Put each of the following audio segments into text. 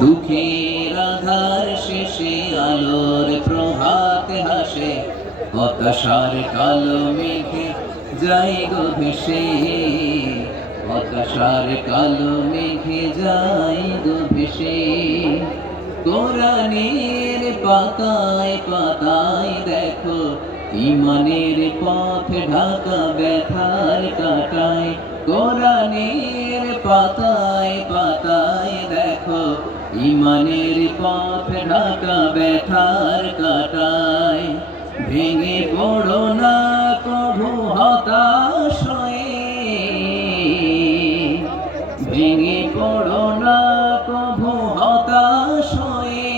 দুঃখের আধার শেষে আলোর প্রভাত হাসে, হতাশার কালো মেঘে যায় গো ভেসে, হতাশার কালো মেঘে যায় গো ভেসে। কোরআনের পাতায় পাতায় দেখো ঈমানের পথ ঢাকা ব্যথার কাটায়। কোরআনের পাতায় পাতায় দেখো ঈমানের পথ ঢাকা ব্যথার কাটায়। ভেঙে পড়ো না কভু হতাশ হয়ে, ভেঙে পড়ো না কভু হতাশ হয়ে।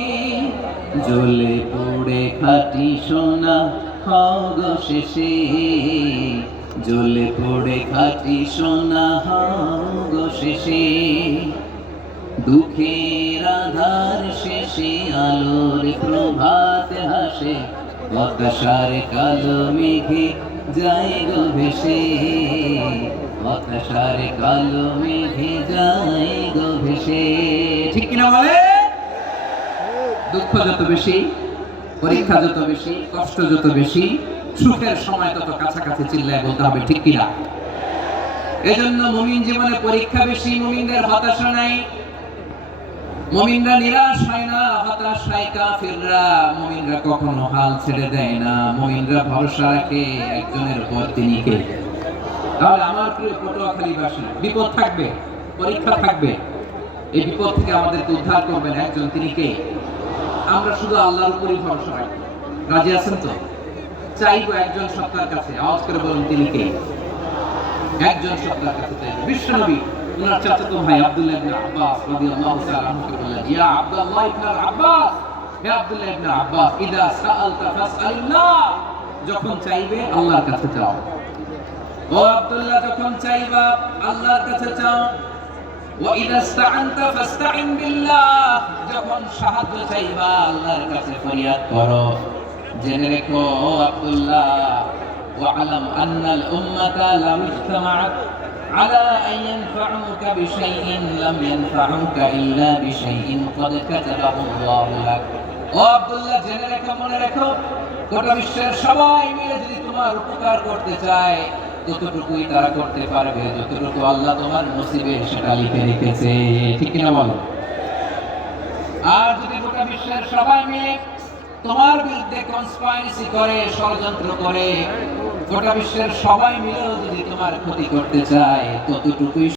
জ্বলে পড়ে খাঁটি সোনা হও গো শেষে, জ্বলে পড়ে খাঁটি সোনা হও গো শেষে। দুঃখের আধার শেষে আলোর প্রভাত হাসে, হতাশার কালো মেঘে যায় গো ভেসে, হতাশার কালো মেঘে যায় গো ভেসে। ঠিক কিনা বলে? দুঃখ যত বেশি, পরীক্ষা যত বেশি, কষ্ট যত বেশি, সুখের সময় তত কাছাকাছি চিল্লায় বলতে হবে ঠিক কিনা। এজন্য মুমিন জীবনে পরীক্ষা বেশি, মুমিনদের হতাশা নাই। মুমিনরা নিরাশ হয় না, হতাশ হয় কাফিররা। মুমিনরা কখনো হাল ছেড়ে দেয় না, মুমিনরা ভরসা রাখে একজনের উপর, তিনি কে? তাহলে আমার প্রিয় পটুয়াখালীবাসী, বিপদ থাকবে, পরীক্ষা থাকবে, এই বিপদ থেকে আমাদেরকে উদ্ধার করবেন একজন, তিনি কে? আমরা শুধু আল্লাহর উপরই ভরসা রাখি। রাজি আছেন তো? চাইবো একজন সত্তার কাছে, আওয়াজ করে বলুন তিনি কে? একজন সত্তার কাছে চাইবো, বিশ্বনবী উনার চাচাতো ভাই আব্দুল্লাহ ইবনে আব্বাস রাদিয়াল্লাহু তাআলা আনহুকে বললেন, ইয়া আব্দুল্লাহ ইবনে আব্বাস, হে আব্দুল্লাহ ইবনে আব্বাস, ইদা সাআলতা ফাসআলিল্লাহ, যখন চাইবে আল্লাহর কাছে চাও। ও আব্দুল্লাহ, যখন চাইবা আল্লাহর কাছে চাও। ওয়া ইদা ইসতাআনতা ফাসতাইন বিল্লাহ, যখন সাহায্য চাইবা আল্লাহর কাছে ফরিয়াদ করো। জেনে রেখো ও আব্দুল্লাহ, ওয়া'লাম আন্নাল উম্মাতা লাম ইজতামাআত আলা আন ইয়ানফাউকা বিশাইইন লাম ইয়ানফাউকা ইল্লা বিশাইইন ক্বাদ কাতাবাহু আল্লাহু লাক। ও আব্দুল্লাহ, জেনে রেখো, মনে রেখো, গোটা বিশ্বের সবাই মিলে যদি তোমার উপকার করতে চায় ততটুকুই তারা করতে পারবে যতটুকু আল্লাহ তোমার নসিবে সেটা লিখে রেখেছে। ঠিক কিনা বলো? আর যদি গোটা বিশ্বের সবাই মিলে তোমার বিরুদ্ধে কনস্পাইরেসি করে, ষড়যন্ত্র করে, গোটা বিশ্বের সবাই মিলেও যদি তোমার ক্ষতি করতে চায় ততটুকুই